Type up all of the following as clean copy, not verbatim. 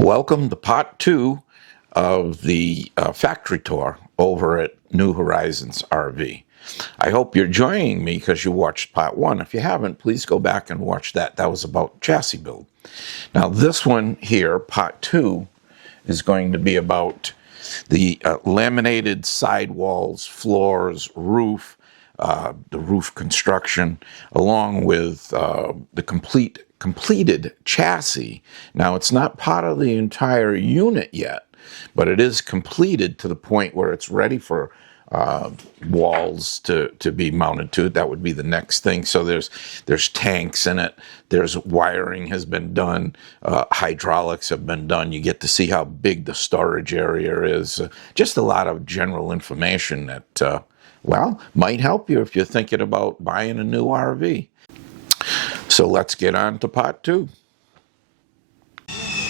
Welcome to part 2 of the factory tour over at New Horizons RV. I hope you're joining me because you watched part 1. If you haven't, please go back and watch that. That was about chassis build. Now this one here, part 2, is going to be about the laminated sidewalls, floors, roof, the roof construction, along with the completed chassis. Now, it's not part of the entire unit yet, but it is completed to the point where it's ready for walls to be mounted to it. That would be the next thing. So there's tanks in it. There's wiring has been done. Hydraulics have been done. You get to see how big the storage area is. Just a lot of general information that, well, might help you if you're thinking about buying a new RV. So let's get on to part 2.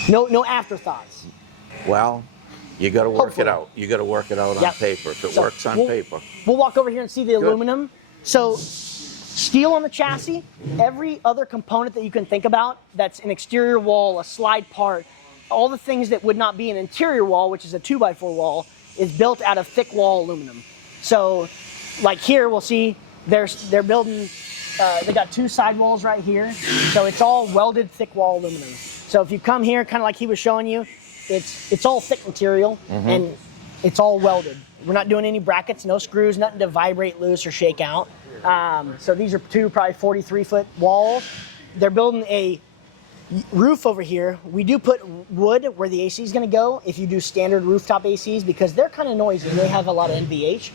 No afterthoughts. Well, you got to work it out. You got to work it out on paper. If it works on paper. We'll walk over here and see the aluminum. So steel on the chassis, every other component that you can think about, that's an exterior wall, a slide part, all the things that would not be an interior wall, which is a 2x4 wall, is built out of thick wall aluminum. So like here, we'll see they're building, they got 2 sidewalls right here. So it's all welded thick wall aluminum. So if you come here, kind of like he was showing you, it's all thick material and it's all welded. We're not doing any brackets, no screws, nothing to vibrate loose or shake out. So these are 2 probably 43-foot walls. They're building a roof over here. We do put wood where the AC is going to go if you do standard rooftop ACs because they're kind of noisy. They have a lot of NVH.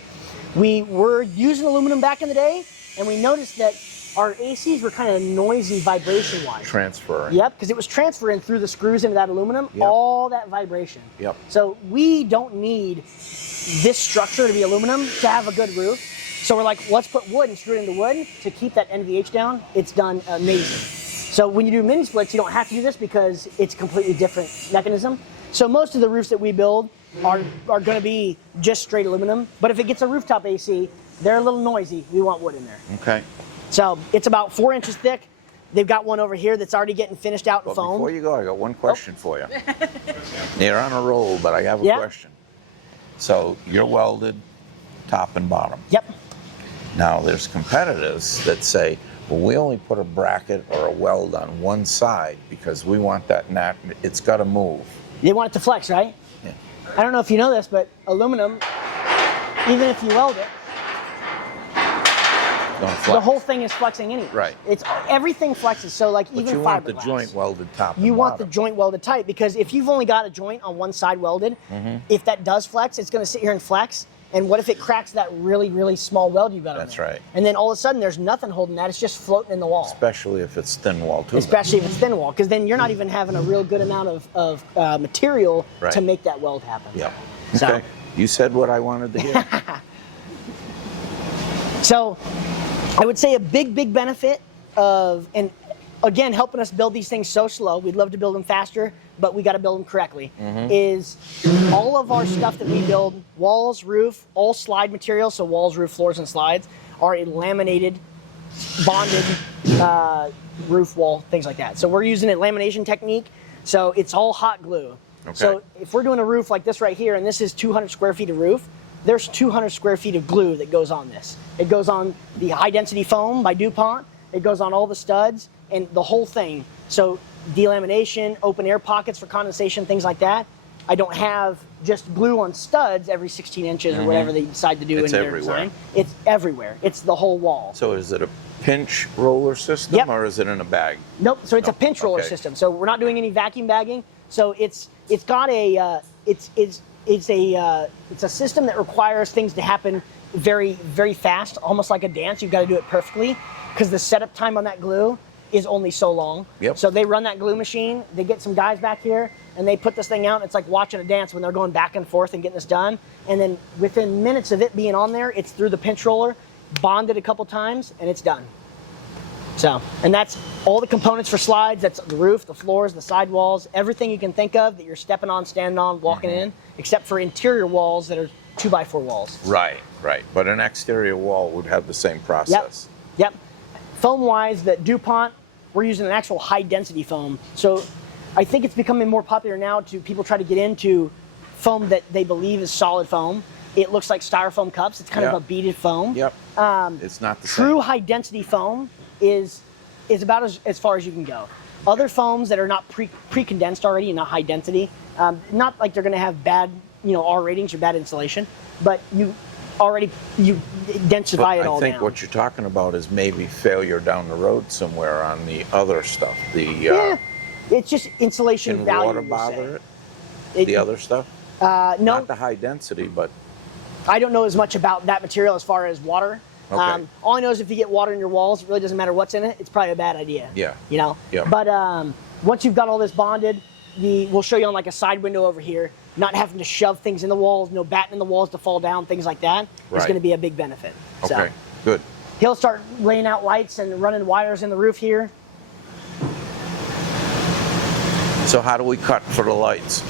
We were using aluminum back in the day, and we noticed that our ACs were kind of noisy vibration-wise. Transferring. Yep, because it was transferring through the screws into that aluminum, all that vibration. Yep. So we don't need this structure to be aluminum to have a good roof. So we're like, let's put wood and screw it into wood to keep that NVH down. It's done amazing. So when you do mini splits, you don't have to do this because it's a completely different mechanism. So most of the roofs that we build are going to be just straight aluminum. But if it gets a rooftop AC, they're a little noisy. We want wood in there. Okay. So it's about 4 inches thick. They've got one over here that's already getting finished out and foamed. Before you go, I got one question for you. You're on a roll, but I have a question. So you're welded top and bottom. Yep. Now there's competitors that say, well, we only put a bracket or a weld on one side because we want that it's got to move. They want it to flex, right? Yeah. I don't know if you know this, but aluminum, even if you weld it, the whole thing is flexing anyway. Right. It's everything flexes. So like but even you fiberglass. Want the joint welded top. You want the joint welded tight because if you've only got a joint on one side welded, if that does flex, it's going to sit here and flex. And what if it cracks that really, really small weld you've got on there? That's right. And then all of a sudden there's nothing holding that. It's just floating in the wall. Especially if it's thin wall too. Especially if it's thin wall, because then you're not even having a real good amount of material to make that weld happen. Yeah. So, okay. You said what I wanted to hear. So I would say a big benefit of, and again, helping us build these things so slow, we'd love to build them faster, but we got to build them correctly, is all of our stuff that we build, walls, roof, all slide material, so walls, roof, floors, and slides, are a laminated, bonded roof wall, things like that. So we're using a lamination technique, so it's all hot glue. Okay. So if we're doing a roof like this right here, and this is 200 square feet of roof, there's 200 square feet of glue that goes on this. It goes on the high density foam by DuPont, it goes on all the studs, and the whole thing. So delamination, open air pockets for condensation, things like that. I don't have just glue on studs every 16 inches or whatever they decide to do in their design. It's everywhere. It's the whole wall. So is it a pinch roller system or is it in a bag? Nope. So it's a pinch roller system. So we're not doing any vacuum bagging. So it's got a it's a system that requires things to happen very fast, almost like a dance. You've got to do it perfectly because the setup time on that glue is only so long. Yep. So they run that glue machine, they get some guys back here, and they put this thing out. It's like watching a dance when they're going back and forth and getting this done. And then within minutes of it being on there, it's through the pinch roller, bonded a couple times, and it's done. So, and that's all the components for slides. That's the roof, the floors, the sidewalls, everything you can think of that you're stepping on, standing on, walking in, except for interior walls that are 2x4 walls. Right. But an exterior wall would have the same process. Yep. Foam-wise, that DuPont, we're using an actual high-density foam. So I think it's becoming more popular now to people try to get into foam that they believe is solid foam. It looks like styrofoam cups. It's kind of a beaded foam. Yep. It's not the true same. high density foam is about as far as you can go. Other foams that are not pre-condensed already and not high density, not like they're going to have bad, R ratings or bad insulation, but you densify it all down. I think what you're talking about is maybe failure down the road somewhere on the other stuff. It's just insulation can value. Water bother it? The other stuff? No. Not the high density, but I don't know as much about that material as far as water. Okay. All I know is if you get water in your walls, it really doesn't matter what's in it. It's probably a bad idea. Yeah. Yeah. But once you've got all this bonded, we'll show you on like a side window over here, not having to shove things in the walls, no batting in the walls to fall down, things like that. Right. It's going to be a big benefit. Okay, so, good. He'll start laying out lights and running wires in the roof here. So how do we cut for the lights?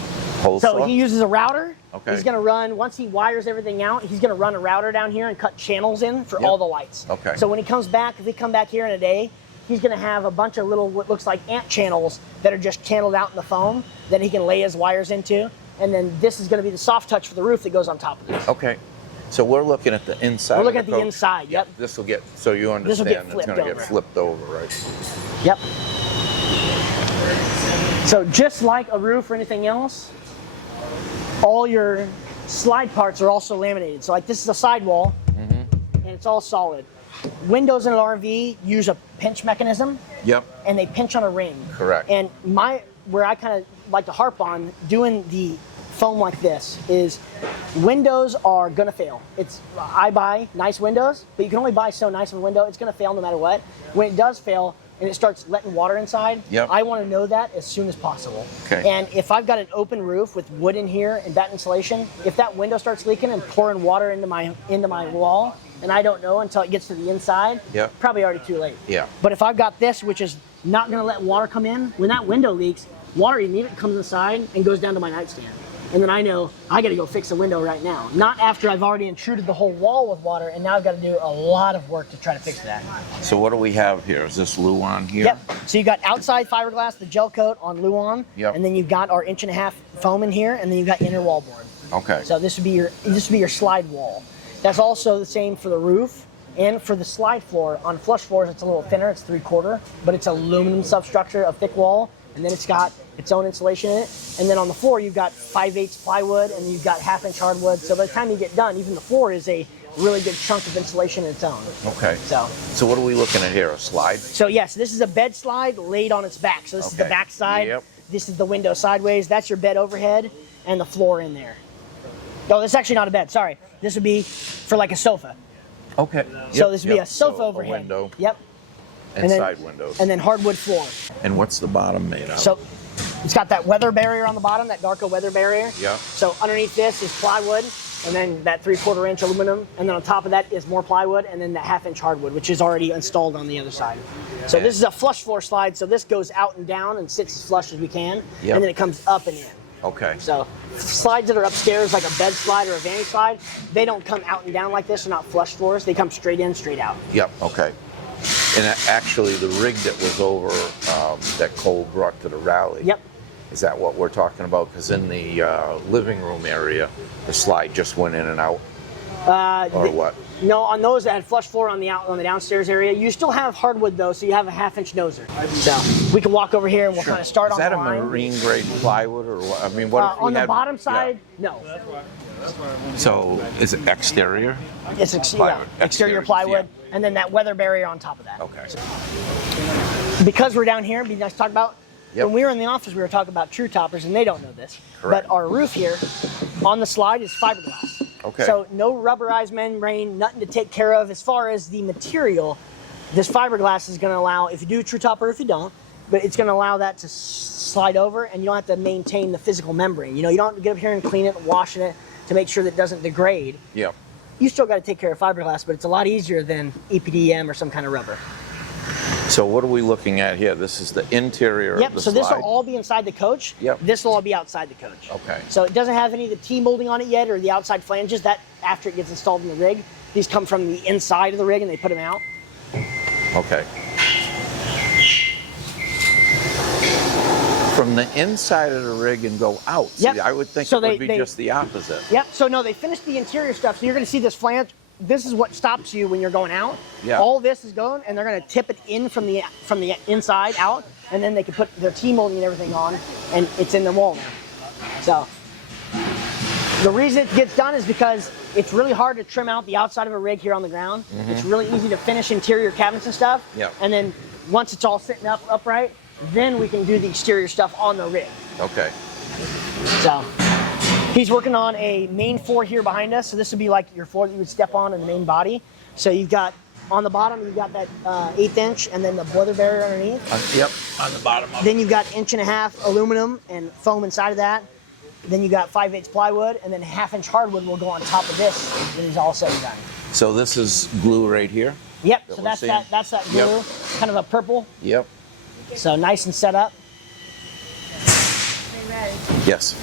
Hole So saw? he uses a router. Okay. He's going to run, once he wires everything out, he's going to run a router down here and cut channels in for all the lights. Okay. So when he comes back, if we come back here in a day, he's going to have a bunch of little, what looks like ant channels that are just channeled out in the foam that he can lay his wires into. And then this is going to be the soft touch for the roof that goes on top of this. Okay. So we're looking at the inside. We're looking at the inside, yep. This will get, so you understand, it's going to get flipped over, right? Yep. So just like a roof or anything else, all your slide parts are also laminated. So like this is a sidewall, and it's all solid. Windows in an RV use a pinch mechanism. Yep. And they pinch on a ring. Correct. And where I kind of like to harp on doing the foam like this is windows are gonna fail. I buy nice windows, but you can only buy so nice of a window. It's gonna fail no matter what. When it does fail and it starts letting water inside, I want to know that as soon as possible. Okay. And if I've got an open roof with wood in here and batten insulation, if that window starts leaking and pouring water into my wall, and I don't know until it gets to the inside, probably already too late. Yeah. But if I've got this, which is not going to let water come in, when that window leaks, water immediately comes inside and goes down to my nightstand. And then I know I got to go fix the window right now. Not after I've already intruded the whole wall with water, and now I've got to do a lot of work to try to fix that. So what do we have here? Is this Luan here? Yep. So you got outside fiberglass, the gel coat on Luan, and then you've got our 1.5 inch foam in here, and then you've got inner wall board. Okay. So this would be your slide wall. That's also the same for the roof and for the slide floor. On flush floors, it's a little thinner. It's 3/4, but it's aluminum substructure, a thick wall, and then it's got its own insulation in it. And then on the floor, you've got 5/8 plywood, and you've got 1/2 inch hardwood. So by the time you get done, even the floor is a really good chunk of insulation in its own. Okay. So what are we looking at here? A slide? So yes, this is a bed slide laid on its back. So this is the back side. Yep. This is the window sideways. That's your bed overhead and the floor in there. No, this is actually not a bed. Sorry. This would be for like a sofa. Okay. So this would be a sofa overhead. A window. Yep. And side windows. And then hardwood floor. And what's the bottom made of? So it's got that weather barrier on the bottom, that Darko weather barrier. Yeah. So underneath this is plywood, and then that 3/4 inch aluminum, and then on top of that is more plywood, and then that 1/2 inch hardwood, which is already installed on the other side. So this is a flush floor slide, so this goes out and down and sits as flush as we can, and then it comes up and in. Okay. So slides that are upstairs, like a bed slide or a vanity slide, they don't come out and down like this. They're not flush floors. They come straight in, straight out. Yep. Okay. And actually, the rig that was over that Cole brought to the rally. Yep. Is that what we're talking about? Because in the living room area, the slide just went in and out. Or what? No, on those that had flush floor on the downstairs area, you still have hardwood though, so you have a 1/2 inch noser. So we can walk over here and we'll kind of start on the line. Is that a marine grade plywood or what? I mean, what if we on the had, bottom side? No. So is it exterior? It's exterior plywood, and then that weather barrier on top of that. Okay. So, because we're down here, it'd be nice to talk about. When we were in the office, we were talking about true toppers, and they don't know this. Correct. But our roof here on the slide is fiberglass. Okay. So no rubberized membrane, nothing to take care of. As far as the material, this fiberglass is going to allow, if you do a true topper, if you don't, but it's going to allow that to slide over, and you don't have to maintain the physical membrane. You know, you don't have to get up here and clean it, washing it to make sure that it doesn't degrade. Yeah. You still got to take care of fiberglass, but it's a lot easier than EPDM or some kind of rubber. So what are we looking at here? This is the interior of the so slide? this will all be inside the coach. Yep. This will all be outside the coach. Okay. So it doesn't have any of the T-molding on it yet or the outside flanges. That after it gets installed in the rig. These come from the inside of the rig and they put them out. Okay. from the inside of the rig and go out. Yep. See, I would think So it would be just the opposite. Yep. So no, they finished the interior stuff. So you're going to see this flange. This is what stops you when you're going out. Yeah. All this is going, and they're going to tip it in from the inside out, and then they can put their T-molding and everything on, and it's in the wall now. So the reason it gets done is because it's really hard to trim out the outside of a rig here on the ground. It's really easy to finish interior cabinets and stuff. Yep. And then once it's all sitting upright, then we can do the exterior stuff on the rig. Okay. So he's working on a main floor here behind us. So this would be like your floor that you would step on in the main body. So you've got on the bottom, you've got that 1/8 inch and then the boiler barrier underneath. Yep, on the bottom of it. Then you've got 1.5 inch aluminum and foam inside of that. Then you got 5/8 plywood, and then 1/2 inch hardwood will go on top of this when it's all said and done. So this is glue right here? Yep, That so we're that's seeing? that glue, Yep. kind of a purple. Yep. So nice and set up. Yes.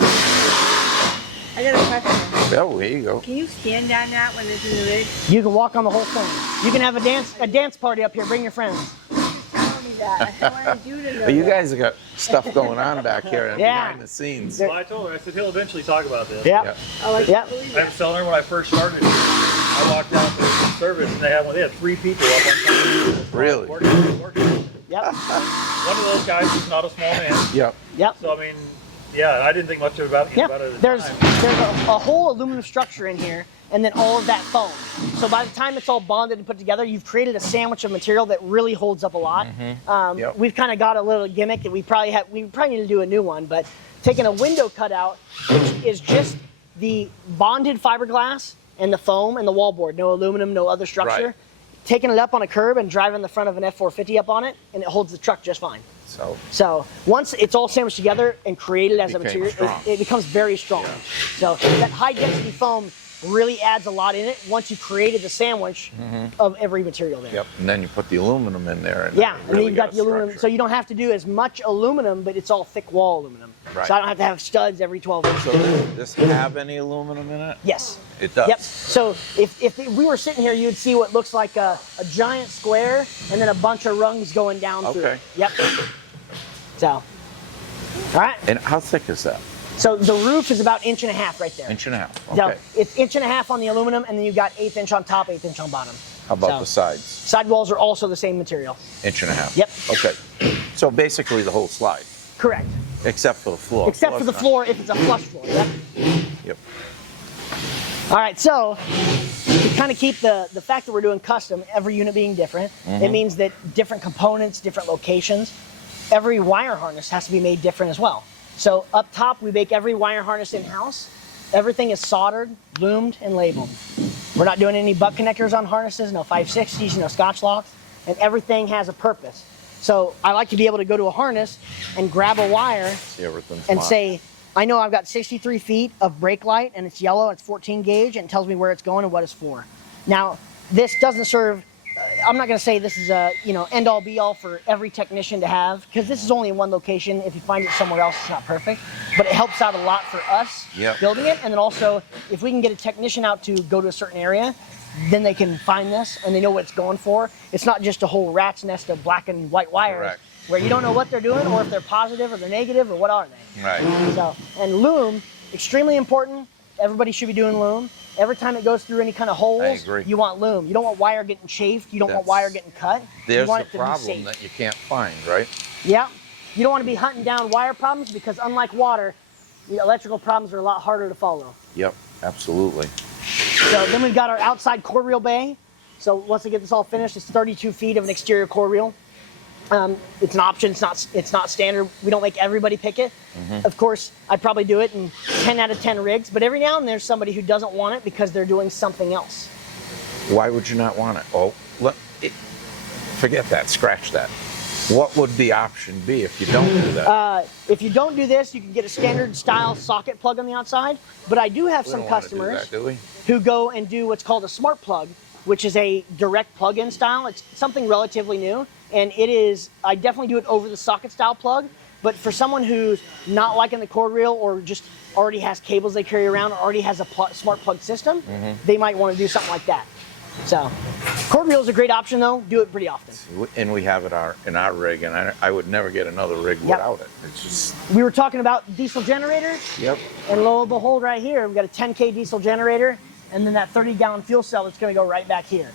I got a question. Oh, here you go. Can you stand on that when it's in the rig? You can walk on the whole thing. You can have a dance party up here. Bring your friends. Tell me that. I want you to know. But you that. guys have got stuff going on back here and Yeah. behind the scenes. There- Well, I told her, I said, he'll eventually talk about this. Yep. Yep. Oh, I Yep. believe I it. was telling her when I first started, I walked out to the service and they had 3 people up on top. Really? Working. Yep. One of those guys is not a small man. Yep. Yep. So, I mean, yeah, I didn't think much about it. Yeah, About it at the there's time. a whole aluminum structure in here, and then all of that foam. So by the time it's all bonded and put together, you've created a sandwich of material that really holds up a lot. Yep. We've kind of got a little gimmick that we probably need to do a new one, but taking a window cutout, which is just the bonded fiberglass and the foam and the wallboard, no aluminum, no other structure. Right. Taking it up on a curb and driving the front of an F450 up on it, and it holds the truck just fine. So once it's all sandwiched together and created as a Became material, strong. it becomes very strong. So that high density foam really adds a lot in it once you created the sandwich of every material there. Yep. And then you put the aluminum in there. And Yeah, it and then really you've got the aluminum, structure. so you don't have to do as much aluminum, but it's all thick wall aluminum. Right. So I don't have to have studs every 12 inches. So does this have any aluminum in it? Yes. It does. Yep. So if we were sitting here, you'd see what looks like a giant square and then a bunch of rungs going down through Okay. it. Yep. So, all right. And how thick is that? So the roof is about 1.5 inches right there. 1.5 inches. So Okay. it's 1.5 inches on the aluminum, and then you got 1/8 inch on top, 1/8 inch on bottom. How about So, the sides? Sidewalls are also the same material. 1.5 inches. Yep. Okay. So basically the whole slide, Correct. except for the floor. Except for the floor if it's a flush floor. Yep. Yep. All right, so to kind of keep the fact that we're doing custom, every unit being different, it means that different components, different locations, every wire harness has to be made different as well. So up top, we make every wire harness in-house. Everything is soldered, loomed, and labeled. We're not doing any butt connectors on harnesses, no 560s, no Scotch locks, and everything has a purpose. So I like to be able to go to a harness and grab a wire See everything's and marked. say, I know I've got 63 feet of brake light and it's yellow, it's 14 gauge, and it tells me where it's going and what it's for. Now, this doesn't serve, I'm not gonna say this is a end all be all for every technician to have, because this is only in one location. If you find it somewhere else, it's not perfect, but it helps out a lot for us Yep. building it. And then also, if we can get a technician out to go to a certain area, then they can find this and they know what it's going for. It's not just a whole rat's nest of black and white wires. Correct. Where you don't know what they're doing, or if they're positive or they're negative, or what are they. Right. So, and loom, extremely important. Everybody should be doing loom. Every time it goes through any kind of holes, agree. you want loom. You don't want wire getting chafed. You don't want That's- wire getting cut. You There's want the it to be problem safe. that you can't find, right? Yeah. You don't want to be hunting down wire problems, because unlike water, the electrical problems are a lot harder to follow. Yep. Absolutely. So then we've got our outside core reel bay. So once we get this all finished, it's 32 feet of an exterior core reel. It's an option. It's not standard. We don't make everybody pick it. Of course, I'd probably do it in 10 out of 10 rigs, but every now and then there's somebody who doesn't want it because they're doing something else. Why would you not want it? Oh, forget that. Scratch that. What would the option be if you don't do that? If you don't do this, you can get a standard style socket plug on the outside. But I do have We some don't wanna do customers that, do we? who go and do what's called a smart plug, which is a direct plug-in style. It's something relatively new, and I definitely do it over the socket style plug. But for someone who's not liking the cord reel, or just already has cables they carry around, or already has a smart plug system, they might want to do something like that. So cord reel is a great option though. Do it pretty often. And we have it in our rig, and I would never get another rig without it. It's just. We were talking about diesel generators. Yep. And lo and behold, right here, we've got a 10K diesel generator, and then that 30-gallon fuel cell that's going to go right back here.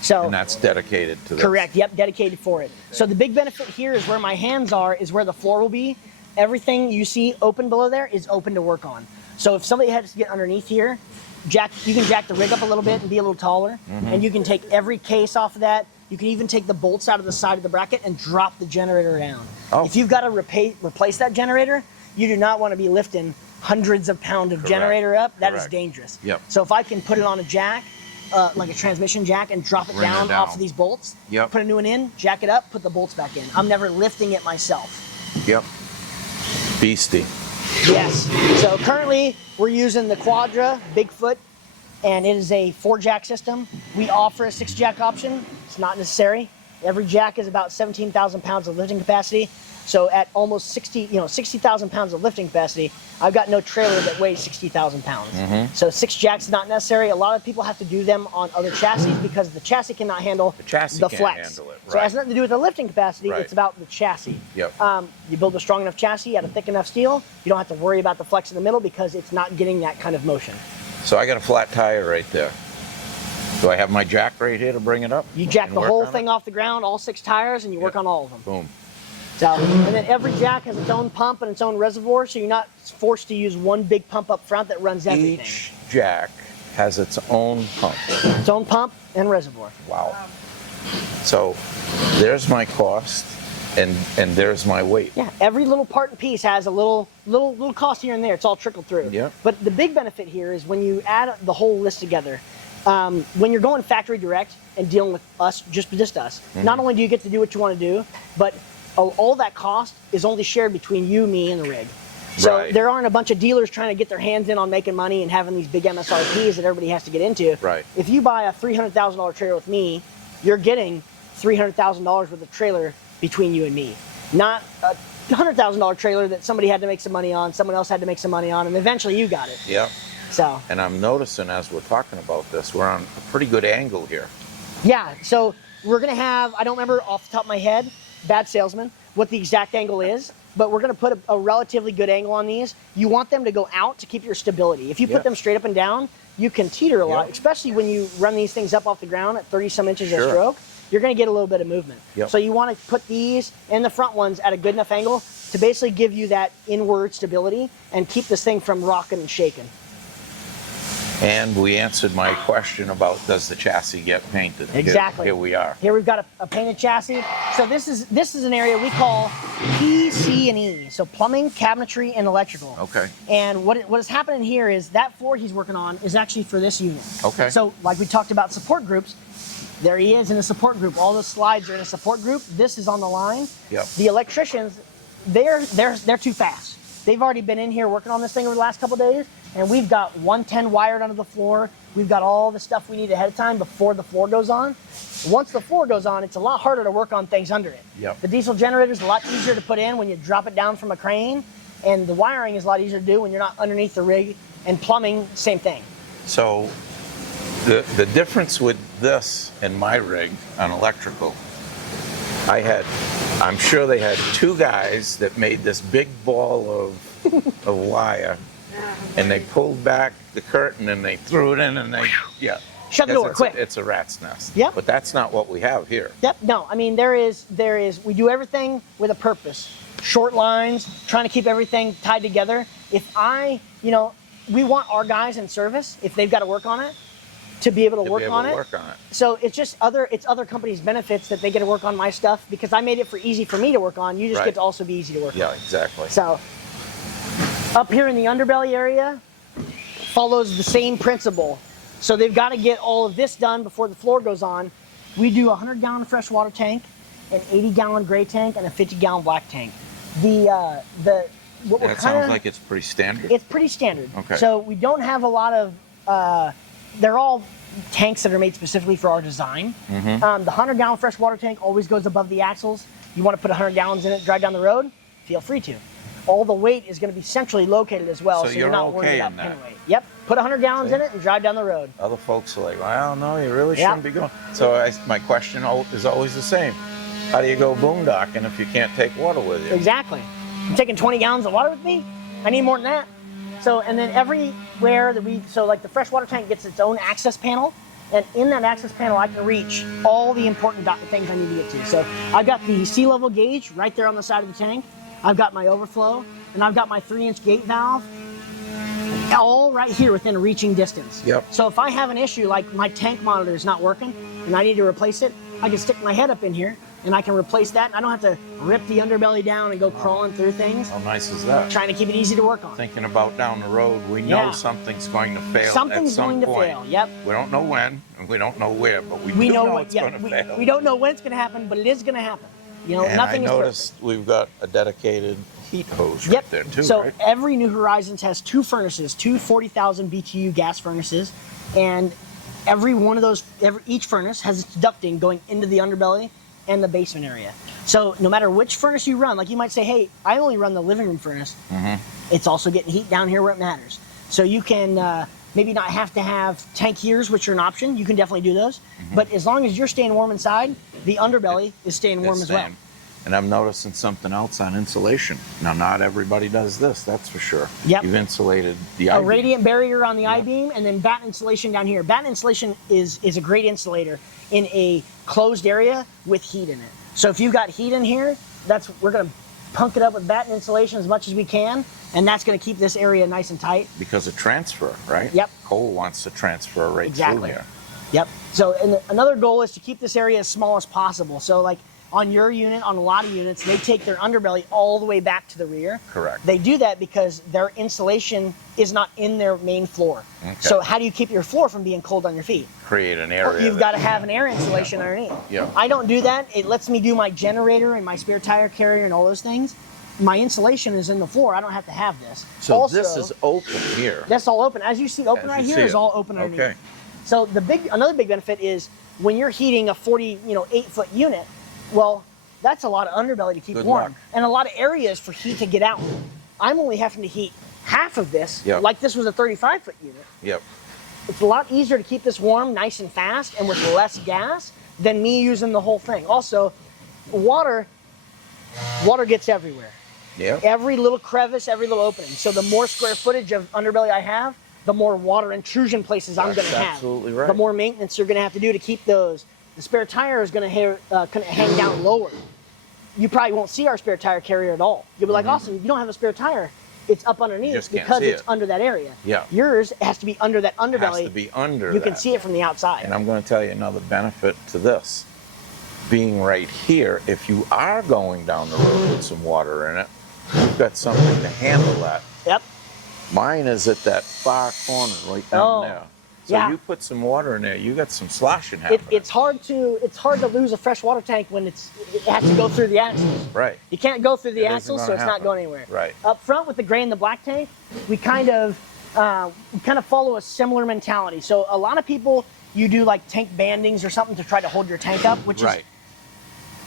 So. And that's dedicated to this. Correct. Yep. Dedicated for it. So the big benefit here is where my hands are is where the floor will be. Everything you see open below there is open to work on. So if somebody has to get underneath here, you can jack the rig up a little bit and be a little taller, and you can take every case off of that. You can even take the bolts out of the side of the bracket and drop the generator down. Oh. If you've got to replace that generator, you do not want to be lifting hundreds of pounds of generator up. That is dangerous. Yep. So if I can put it on a jack, like a transmission jack, and drop it down off of these bolts, put a new one in, jack it up, put the bolts back in. I'm never lifting it myself. Yep. Beastie. Yes. So currently we're using the Quadra Bigfoot, and it is a 4-jack system. We offer a 6-jack option. It's not necessary. Every jack is about 17,000 pounds of lifting capacity. So at almost 60,000 pounds of lifting capacity, I've got no trailer that weighs 60,000 pounds. So 6 jacks is not necessary. A lot of people have to do them on other chassis because the chassis cannot handle the flex. Handle it. Right. So it has nothing to do with the lifting capacity. It's about the chassis. Yep. You build a strong enough chassis out of thick enough steel, you don't have to worry about the flex in the middle because it's not getting that kind of motion. So I got a flat tire right there. Do I have my jack right here to bring it up? You jack the whole thing off the ground, all 6 tires, and you work on all of them. Boom. So, and then every jack has its own pump and its own reservoir, so you're not forced to use one big pump up front that runs everything. Each jack has its own pump. Its own pump and reservoir. Wow. So there's my cost, and there's my weight. Yeah, every little part and piece has a little cost here and there. It's all trickled through. Yeah. But the big benefit here is when you add the whole list together, when you're going factory direct and dealing with us, just us, not only do you get to do what you want to do, but all that cost is only shared between you, me, and the rig. So there aren't a bunch of dealers trying to get their hands in on making money and having these big MSRPs that everybody has to get into. Right. If you buy a $300,000 trailer with me, you're getting $300,000 worth of trailer between you and me. Not a $100,000 trailer that somebody had to make some money on, someone else had to make some money on, and eventually you got it. Yeah. So. And I'm noticing as we're talking about this, we're on a pretty good angle here. Yeah, so we're gonna have, I don't remember off the top of my head, bad salesman, what the exact angle is, but we're gonna put a relatively good angle on these. You want them to go out to keep your stability. If you put them straight up and down, you can teeter a lot, especially when you run these things up off the ground at 30-some inches a stroke. You're gonna get a little bit of movement. So you wanna put these and the front ones at a good enough angle to basically give you that inward stability and keep this thing from rocking and shaking. And we answered my question about does the chassis get painted? Exactly. Here we are. Here we've got a painted chassis. So this is an area we call P, C, and E. So plumbing, cabinetry, and electrical. Okay. And what is happening here is that floor he's working on is actually for this unit. Okay. So like we talked about support groups, there he is in a support group. All the slides are in a support group. This is on the line. Yep. The electricians, they're too fast. They've already been in here working on this thing over the last couple of days, and we've got 110 wired under the floor. We've got all the stuff we need ahead of time before the floor goes on. Once the floor goes on, it's a lot harder to work on things under it. Yep. The diesel generator is a lot easier to put in when you drop it down from a crane, and the wiring is a lot easier to do when you're not underneath the rig, and plumbing, same thing. So the difference with this and my rig on electrical, I'm sure they had 2 guys that made this big ball of wire, and they pulled back the curtain and they threw it in and they, shut the door quick. It's a rat's nest. Yep. But that's not what we have here. Yep. No, I mean, there is, we do everything with a purpose. Short lines, trying to keep everything tied together. If we want our guys in service, if they've got to work on it, to be able to work on it. So it's just other companies' benefits that they get to work on my stuff because I made it easy for me to work on. You just get to also be easy to work on. Yeah, exactly. So up here in the underbelly area follows the same principle. So they've got to get all of this done before the floor goes on. We do a 100-gallon freshwater tank, an 80-gallon gray tank, and a 50-gallon black tank. That sounds like it's pretty standard. It's pretty standard. Okay. So we don't have a lot of. They're all tanks that are made specifically for our design. The 100-gallon freshwater tank always goes above the axles. You want to put 100 gallons in it, drive down the road, feel free to. all the weight is going to be centrally located as well, So so you're not worried okay about in that? pin weight. Yep, put 100 gallons in it and drive down the road. Other folks are like, well, no, you really Yeah. shouldn't be going. So my question is always the same. How do you go boondocking if you can't take water with you? Exactly. I'm taking 20 gallons of water with me. I need more than that. So, and then everywhere that so like the freshwater tank gets its own access panel, and in that access panel, I can reach all the important things I need to get to. So I've got the sea level gauge right there on the side of the tank. I've got my overflow, and I've got my 3-inch gate valve, all right here within reaching distance. Yep. So if I have an issue, like my tank monitor is not working, and I need to replace it, I can stick my head up in here, and I can replace that. And I don't have to rip the underbelly down and go crawling through things. How nice is that? Trying to keep it easy to work on. Thinking about down the road, we know Yeah. something's going to fail Something's at some going to point. fail, yep. We don't know when, and we don't know where, but we We do know what, it's going to fail. we don't know when it's going to happen, but it is going to happen. You know, And nothing I is noticed we've got a dedicated heat hose Yep. right there too, So right? every New Horizons has 2 furnaces, 2 40,000 BTU gas furnaces, and every one of those, each furnace has its ducting going into the underbelly and the basement area. So no matter which furnace you run, like you might say, hey, I only run the living room furnace. It's also getting heat down here where it matters. So you can maybe not have to have tank heaters, which are an option. You can definitely do those. But as long as you're staying warm inside, the underbelly is staying warm as well. And I'm noticing something else on insulation. Now, not everybody does this, that's for sure. Yep. You've insulated the A I-beam. radiant barrier on the I-beam, and then batten insulation down here. Batten insulation is a great insulator in a closed area with heat in it. So if you've got heat in here, we're going to punk it up with batten insulation as much as we can, and that's going to keep this area nice and tight. Because of transfer, right? Yep. Coal wants to transfer right Exactly. through here. Yep. So and another goal is to keep this area as small as possible. So like on your unit, on a lot of units, they take their underbelly all the way back to the rear. Correct. They do that because their insulation is not in their main floor. Okay. So how do you keep your floor from being cold on your feet? Create an area. You've got to have an air insulation underneath. Yeah. I don't do that. It lets me do my generator and my spare tire carrier and all those things. My insulation is in the floor. I don't have to have this. So also, this is open here. that's all open. As you see open As right you here see is it. all open underneath. Okay. So another big benefit is when you're heating a 8-foot unit, well, that's a lot of underbelly to keep Good warm luck. and a lot of areas for heat to get out. I'm only having to heat half of this, Yep. like this was a 35-foot unit. Yep. It's a lot easier to keep this warm nice and fast and with less gas than me using the whole thing. Also, water gets everywhere. Yep. Every little crevice, every little opening. So the more square footage of underbelly I have, the more water intrusion places I'm going to have. absolutely right. The more maintenance you're going to have to do to keep those. The spare tire is going to hang down lower. You probably won't see our spare tire carrier at all. You'll be like, Austin, you don't have a spare tire. It's up underneath just can't because see it's it. under that area. Yeah. Yours has to be under that underbelly. Has to be under You can that. see it from the outside. And I'm going to tell you another benefit to this. Being right here, if you are going down the road with some water in it, you've got something to handle that. Yep. Mine is at that far corner right down Oh, there. So yeah. you put some water in there, you got some sloshing happening. It's hard to lose a fresh water tank when it has to go through the axles. Right. You can't go through the It isn't axles, so gonna it's not happen. going anywhere. Right. Up front with the gray and the black tank, we kind of follow a similar mentality. So a lot of people, you do like tank bandings or something to try to hold your tank up, which Right. is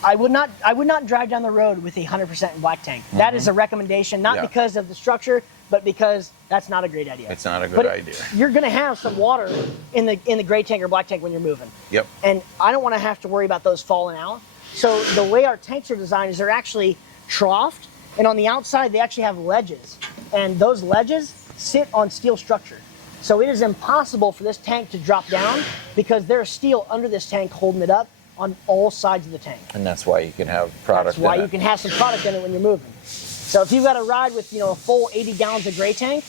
I would not drive down the road with a 100% black tank. That is a recommendation, not Yeah. because of the structure, but because that's not a great idea. It's not a good But idea. You're going to have some water in the gray tank or black tank when you're moving. Yep. And I don't want to have to worry about those falling out. So the way our tanks are designed is they're actually troughed, and on the outside they actually have ledges. And those ledges sit on steel structure. So it is impossible for this tank to drop down because there's steel under this tank holding it up on all sides of the tank. And that's why you can have product That's why in you it. can have some product in it when you're moving. So if you've got to ride with a full 80 gallons of gray tank,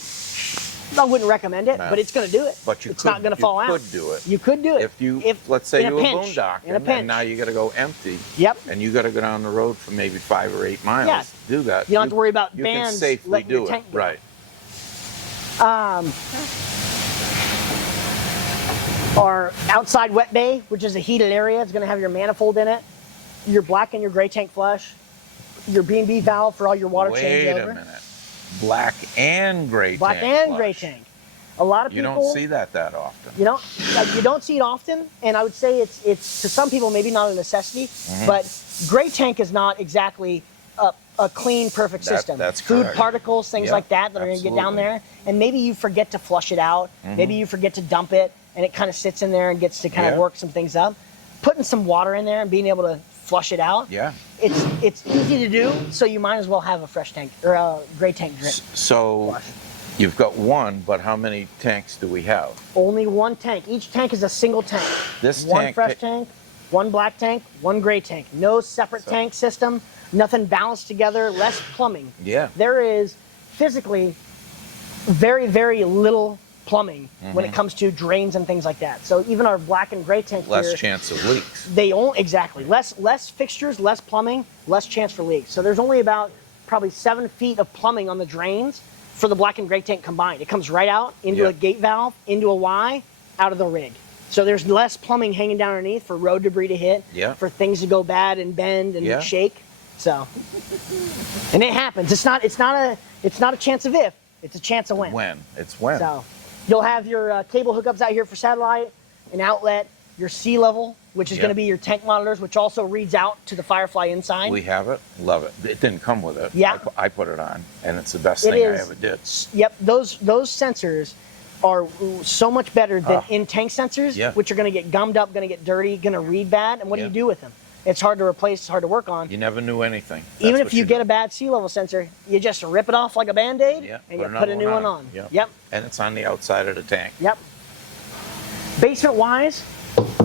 I wouldn't recommend it, No. but it's going to do it. But you it's not going to fall out. You could do it. You could do it. If let's say in you a were pinch, boondocking, in a pinch. and now you got to go empty. Yep. And you got to go down the road for maybe 5 or 8 miles Yeah. to do that. You don't have to worry about you bands can safely letting your do it. tank go. Right. Our outside wet bay, which is a heated area, it's going to have your manifold in it, your black and your gray tank flush, your B&B valve for all your water Wait changeover. a minute. Black and gray Black tank and flush. gray tank. A lot of You people don't see that often. You don't see it often, and I would say it's to some people maybe not a necessity, Mm-hmm. but gray tank is not exactly a clean, perfect system. That's Food correct. particles, things Yeah, like that are going to get down absolutely. there. And maybe you forget to flush it out. Maybe you forget to dump it, and it kind of sits in there and gets to kind of Yeah. work some things up. Putting some water in there and being able to flush it out. Yeah. It's easy to do, so you might as well have a fresh tank or a gray tank drip. So you've got one, but how many tanks do we have? Only one tank. Each tank is a single tank. This one tank fresh tank, one black tank, one gray tank. No separate tank system. Nothing balanced together. Less plumbing. Yeah. There is physically very, very little plumbing when it comes to drains and things like that. So even our black and gray tank Less here, chance of leaks. they only exactly less fixtures, less plumbing, less chance for leaks. So there's only about probably 7 feet of plumbing on the drains for the black and gray tank combined. It comes right out into a gate valve, into a Y, out of the rig. So there's less plumbing hanging down underneath for road debris to hit, for things to go bad and bend and shake. So, and it happens. It's not a chance of if, it's a chance of when. It's when. So you'll have your cable hookups out here for satellite, an outlet, your sea level, which is going to be your tank monitors, which also reads out to the Firefly inside. We have it. Love it. It didn't come with it. Yeah. I put it on, and it's the best thing I ever did. Yep. Those sensors are so much better than in-tank sensors, which are going to get gummed up, going to get dirty, going to read bad. And what do you do with them? It's hard to replace. It's hard to work on. You never knew anything. Even if you get a bad sea level sensor, you just rip it off like a Band-Aid, and you put a new one on. Yep. And it's on the outside of the tank. Yep. Basement-wise,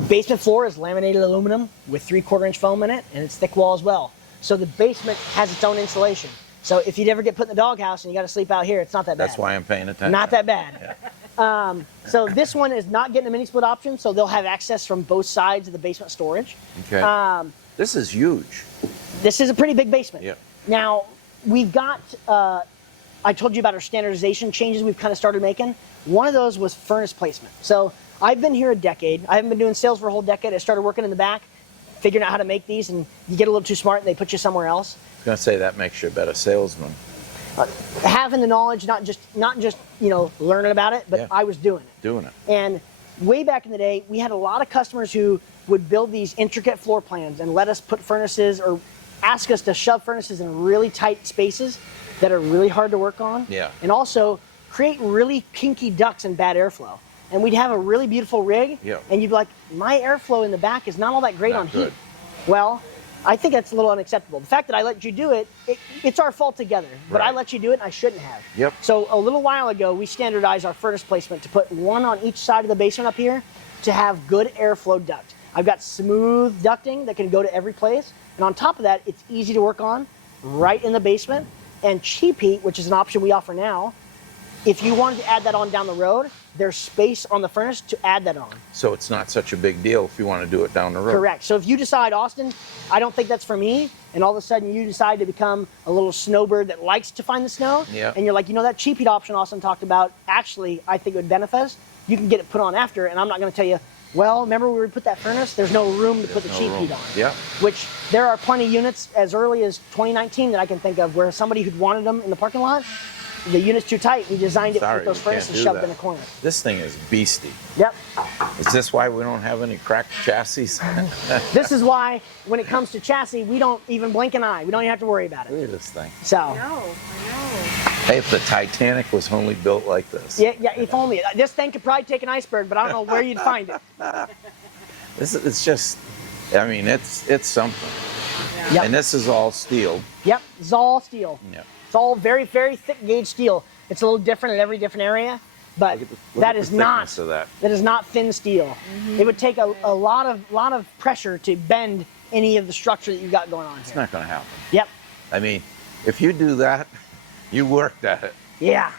basement floor is laminated aluminum with 3/4-inch foam in it, and it's thick wall as well. So the basement has its own insulation. So if you'd ever get put in the doghouse and you got to sleep out here, it's not that bad. That's why I'm paying attention. Not that bad. So this one is not getting a mini split option, so they'll have access from both sides of the basement storage. Okay. This is huge. This is a pretty big basement. Yeah. Now, we've got, I told you about our standardization changes we've kind of started making. One of those was furnace placement. So I've been here a decade. I haven't been doing sales for a whole decade. I started working in the back, figuring out how to make these, and you get a little too smart and they put you somewhere else. I was going to say that makes you a better salesman. Having the knowledge, not just learning about it, but I was doing it. Doing it. And way back in the day, we had a lot of customers who would build these intricate floor plans and let us put furnaces or ask us to shove furnaces in really tight spaces that are really hard to work on. Yeah. And also create really kinky ducts and bad airflow. And we'd have a really beautiful rig, and you'd be like, my airflow in the back is not all that great on heat. Well, I think that's a little unacceptable. The fact that I let you do it, it's our fault together. But I let you do it, and I shouldn't have. Yep. So a little while ago, we standardized our furnace placement to put one on each side of the basement up here to have good airflow duct. I've got smooth ducting that can go to every place. And on top of that, it's easy to work on right in the basement. And cheap heat, which is an option we offer now, if you wanted to add that on down the road, there's space on the furnace to add that on. So it's not such a big deal if you want to do it down the road. Correct. So if you decide, Austin, I don't think that's for me, and all of a sudden you decide to become a little snowbird that likes to find the snow, and you're like, that cheap heat option Austin talked about, actually, I think it would benefit us, you can get it put on after, and I'm not going to tell you, well, remember where we put that furnace? There's no room to put the cheap heat on. Yeah. Which there are plenty of units as early as 2019 that I can think of where somebody who'd wanted them in the parking lot, the unit's too tight. We designed it with those furnaces shoved in the corner. This thing is beastie. Yep. Is this why we don't have any cracked chassis? This is why, when it comes to chassis, we don't even blink an eye. We don't even have to worry about it. Look at this thing. So. I know. Hey, if the Titanic was only built like this. Yeah, if only. This thing could probably take an iceberg, but I don't know where you'd find it. It's just, I mean, it's something. Yep. And this is all steel. Yep, it's all steel. Yeah. It's all very, very thick gauge steel. It's a little different in every different area, but that is not thin steel. It would take a lot of pressure to bend any of the structure that you've got going on here. It's not going to happen. Yep. I mean, if you do that, you worked at it. Yeah.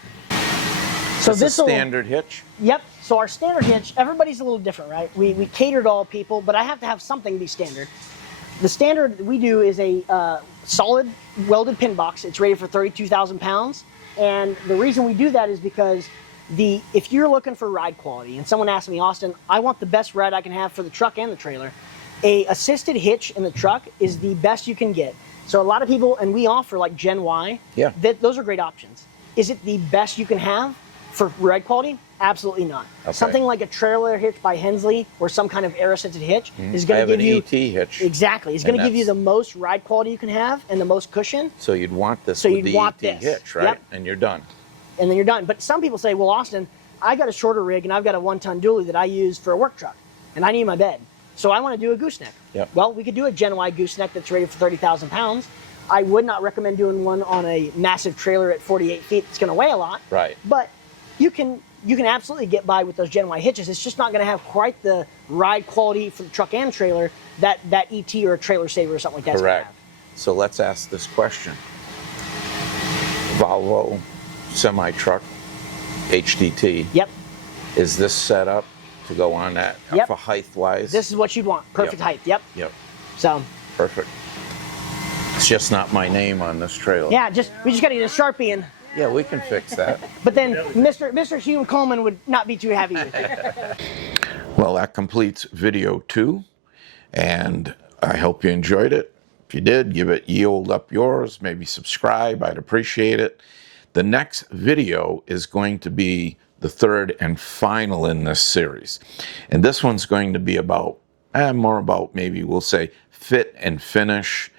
So this is a standard hitch? Yep. So our standard hitch, everybody's a little different, right? We cater to all people, but I have to have something be standard. The standard we do is a solid welded pin box. It's rated for 32,000 pounds. And the reason we do that is because if you're looking for ride quality, and someone asked me, Austin, I want the best ride I can have for the truck and the trailer, a assisted hitch in the truck is the best you can get. So a lot of people, and we offer like Gen Y, those are great options. Is it the best you can have? For ride quality, absolutely not. Okay. Something like a trailer hitch by Hensley or some kind of air-assisted hitch is I going have to give an you ET hitch. exactly. It's going to give you the most ride quality you can have and the most cushion. So you'd want this So with you'd the want ET this. hitch, right? Yep. And you're done. And then you're done. But some people say, well, Austin, I got a shorter rig and I've got a 1-ton dually that I use for a work truck, and I need my bed. So I want to do a gooseneck. Yep. Well, we could do a Gen Y gooseneck that's rated for 30,000 pounds. I would not recommend doing one on a massive trailer at 48 feet. It's going to weigh a lot. Right. But you can absolutely get by with those Gen Y hitches. It's just not going to have quite the ride quality for the truck and trailer that ET or a trailer saver or something like that's going to Correct. have. So let's ask this question. Volvo semi-truck HDT. Yep. Is this set up to go on that Yep. for height-wise? This is what you'd want. Perfect height. Yep. Yep. So, Perfect. It's just not my name on this trailer. yeah, we just got to get a Sharpie in. Yeah, we can fix that. But then Mr. Hume Coleman would not be too happy with it. Well, that completes video 2, and I hope you enjoyed it. If you did, give it yield up yours, maybe subscribe, I'd appreciate it. The next video is going to be the third and final in this series. And this one's going to be about, more about maybe we'll say fit and finish,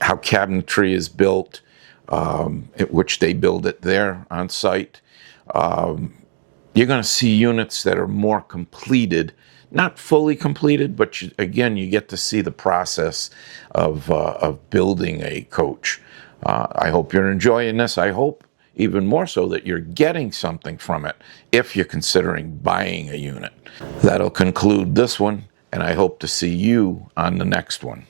how cabinetry is built, at which they build it there on site. You're going to see units that are more completed, not fully completed, but again, you get to see the process of building a coach. I hope you're enjoying this. I hope even more so that you're getting something from it if you're considering buying a unit. That'll conclude this one, and I hope to see you on the next one.